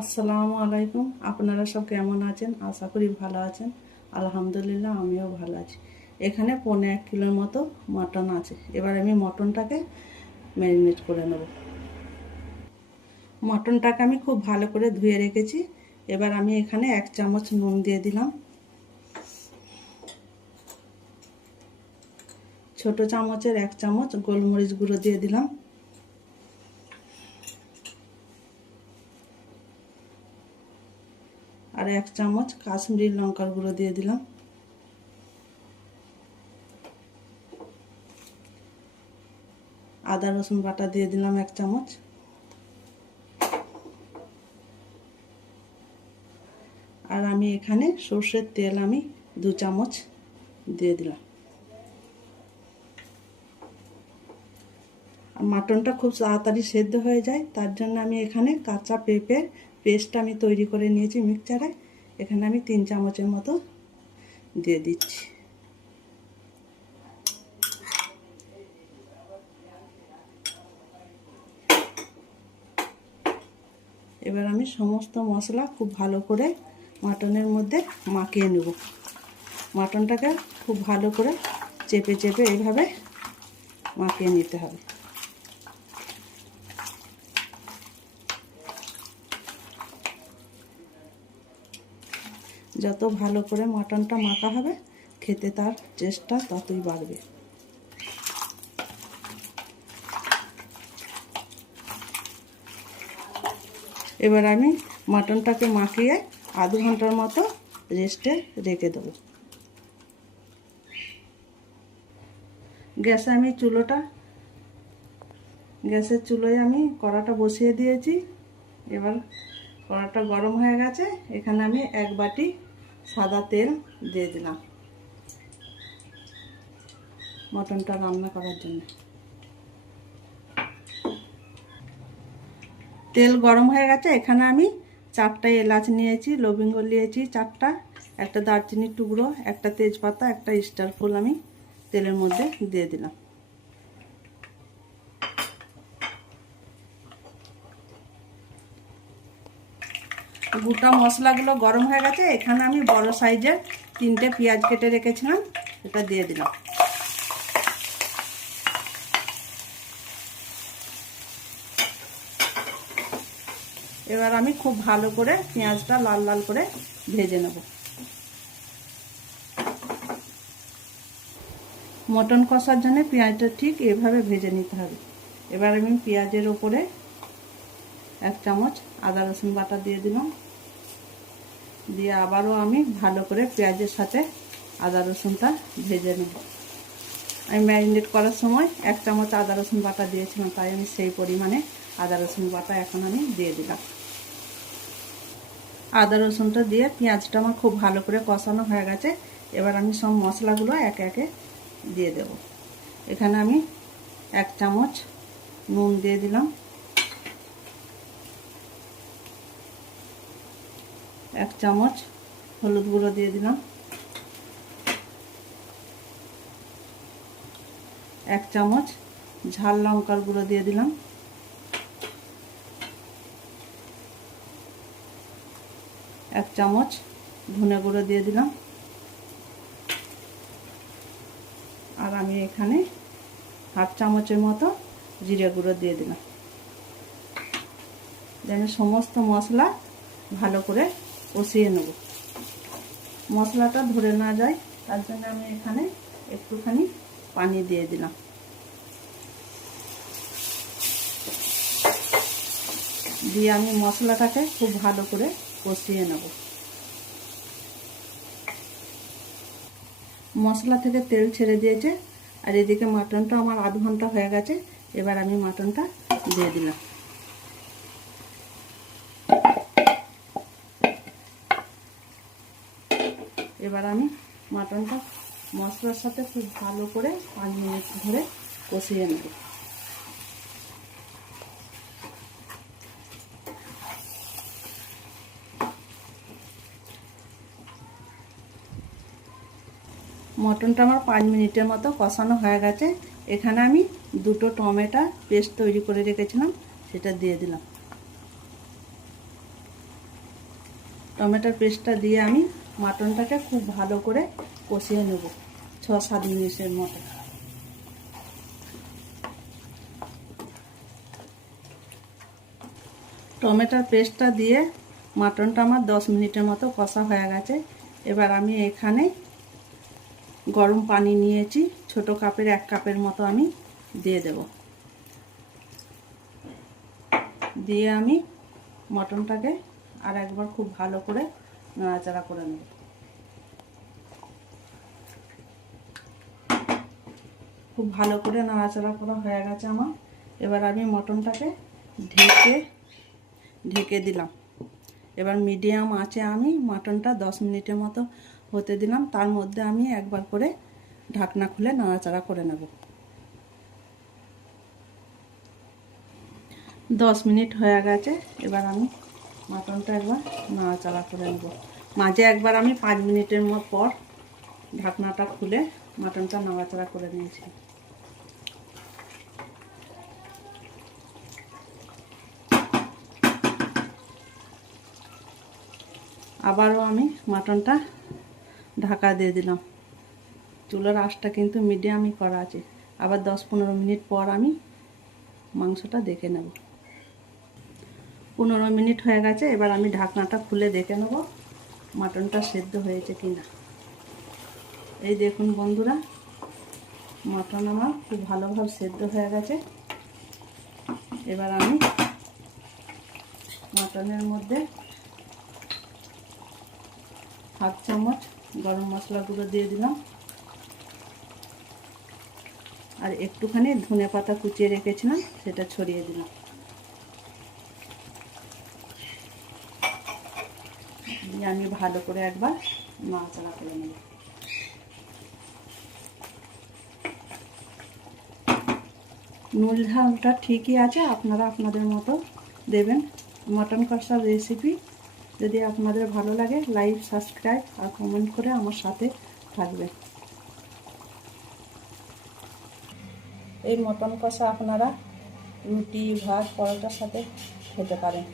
আসসালামু আলাইকুম। আপনারা সব কেমন আছেন? আশা করি ভালো আছেন। আলহামদুলিল্লাহ আমিও ভালো আছি। এখানে 1.5 কিলোর মতো মটন আছে। এবার আমি মটনটাকে ম্যারিনেট করে নেব। মটনটাকে আমি খুব ভালো করে ধুয়ে রেখেছি। এবার আমি এখানে 1 চামচ নুন দিয়ে দিলাম, ছোট চামচের 1 চামচ গোলমরিচ গুঁড়ো দিয়ে দিলাম, আর 1 চামচ কাশ্মীরি লঙ্কার গুঁড়ো দিয়ে দিলাম, আদা রসুন বাটা দিয়ে দিলাম 1 চামচ, আর আমি এখানে সর্ষের তেল আমি 2 চামচ দিয়ে দিলাম। মাটনটা খুব তাড়াতাড়ি সেদ্ধ হয়ে যায়, তার জন্য আমি এখানে কাঁচা পেঁপের পেস্টটা আমি তৈরি করে নিয়েছি মিক্সচারে। এখানে আমি 3 চামচের মতো দিয়ে দিচ্ছি। এবার আমি সমস্ত মশলা খুব ভালো করে মাটনের মধ্যে মাখিয়ে নেব। মাটনটাকে খুব ভালো করে চেপে চেপে এইভাবে মাখিয়ে নিতে হবে। যত ভালো করে মাটনটা মাখা হবে, খেতে তার টেস্টটা ততই বাড়বে। এবার আমি মাটনটাকে মাখিয়ে আধ ঘন্টার মতো রেস্টে রেখে দেবো। গ্যাসের চুলোয় আমি কড়াটা বসিয়ে দিয়েছি। এবার কড়াটা গরম হয়ে গেছে। এখানে আমি 1 বাটি সাদা তেল দিয়ে দিলাম মটনটা রান্না করার জন্য। তেল গরম হয়ে গেছে। এখানে আমি 4টা এলাচ নিয়েছি, লবঙ্গ নিয়েছি 4টা, একটা দারচিনির টুকরো, একটা তেজপাতা, একটা স্টার ফুল আমি তেলের মধ্যে দিয়ে দিলাম। গোটা মশলাগুলো গরম হয়ে গেছে। এখানে আমি বড় সাইজের 3টে পেঁয়াজ কেটে রেখেছিলাম, এটা দিয়ে দিলাম। এবার আমি খুব ভালো করে পেঁয়াজটা লাল লাল করে ভেজে নেব। মটন কষার জন্য পেঁয়াজটা ঠিক এভাবে ভেজে নিতে হবে। এবার আমি পেঁয়াজের ওপরে 1 চামচ আদা রসুন বাটা দিয়ে দিলাম, দিয়ে আবারও আমি ভালো করে পেঁয়াজের সাথে আদা রসুনটা ভেজে নেব। আমি ম্যারিনেট করার সময় 1 চামচ আদা রসুন বাটা দিয়েছিলাম, তাই আমি সেই পরিমাণে আদা রসুন বাটা এখন আমি দিয়ে দিলাম। আদা রসুনটা দিয়ে পেঁয়াজটা আমার খুব ভালো করে কষানো হয়ে গেছে। এবার আমি সব মশলাগুলো একে একে দিয়ে দেব। এখানে আমি 1 চামচ নুন দিয়ে দিলাম, 1 চামচ হলুদ গুঁড়ো দিয়ে দিলাম, 1 চামচ ঝাল লঙ্কার গুঁড়ো দিয়ে দিলাম, 1 চামচ ধনে গুঁড়ো দিয়ে দিলাম, আর আমি এখানে হাফ চামচের মতো জিরে গুঁড়ো দিয়ে দিলাম। যেন সমস্ত মশলা ভালো করে কষিয়ে নেব, মশলাটা ধরে না যায়, তার জন্য আমি এখানে একটুখানি পানি দিয়ে দিলাম। দিয়ে আমি মশলাটাকে খুব ভালো করে কষিয়ে নেব। মশলা থেকে তেল ছেড়ে দিয়েছে, আর এদিকে মাটনটা আমার আধ ঘন্টা হয়ে গেছে। এবার আমি মাটনটা দিয়ে দিলাম। এবার আমি মাটনটা মশলার সাথে খুব ভালো করে 5 মিনিট ধরে কষিয়ে নেব। মটনটা আমার 5 মিনিটের মতো কষানো হয়ে গেছে। এখানে আমি 2টো টমেটো পেস্ট তৈরি করে রেখেছিলাম, সেটা দিয়ে দিলাম। টমেটোর পেস্টটা দিয়ে আমি মাটনটাকে খুব ভালো করে কষিয়ে নেব 6-7 মিনিটের মতো। টমেটোর পেস্টটা দিয়ে মাটনটা আমার 10 মিনিটের মতো কষা হয়ে গেছে। এবার আমি এখানে গরম পানি নিয়েছি, ছোট কাপের 1 কাপের মতো আমি দিয়ে দেব। দিয়ে আমি মটনটাকে আর একবার খুব ভালো করে নাড়াচাড়া করে নেব। খুব ভালো করে নাড়াচাড়া করা হয়ে গেছে আমার। এবার আমি মটনটাকে ঢেকে দিলাম। এবার মিডিয়াম আঁচে আমি মটনটা 10 মিনিটের মতো হতে দিলাম। তার মধ্যে আমি একবার করে ঢাকনা খুলে নাড়াচাড়া করে নেব। 10 মিনিট হয়ে গেছে। এবার আমি মটনটা একবার নাড়াচাড়া করে নেব। মাঝে একবার আমি 5 মিনিটের পর ঢাকনাটা খুলে মটনটা নাড়াচাড়া করে নিয়েছি। আবারও আমি মাটনটা ঢাকা দিয়ে দিলাম। চুলার আঁচটা কিন্তু মিডিয়ামই করা আছে। আবার 10-15 মিনিট পর আমি মাংসটা দেখে নেব। 15 মিনিট হয়ে গেছে। এবার আমি ঢাকনাটা খুলে দেখে নেব মাটনটা সেদ্ধ হয়েছে কিনা। এই দেখুন বন্ধুরা, মাটন আমার খুব ভালোভাবে সেদ্ধ হয়ে গেছে। এবার আমি মাটনের মধ্যে 1/2 চামচ গরম মশলা গুঁড়ো দিয়ে দিলাম, আর একটুখানি ধনে পাতা কুচিয়ে রেখেছিলাম সেটা ছড়িয়ে দিলাম। দিয়ে আমি ভালো করে একবার নাড়াচাড়া করে নেব। নুন ঝালটা ঠিকই আছে, আপনারা আপনাদের মতো দেবেন। মটন কষার রেসিপি যদি আপনাদের ভালো লাগে, লাইক, সাবস্ক্রাইব আর কমেন্ট করে আমার সাথে থাকবেন। এই মটন কষা আপনারা রুটি, ভাত, পরোটার সাথে খেতে পারেন।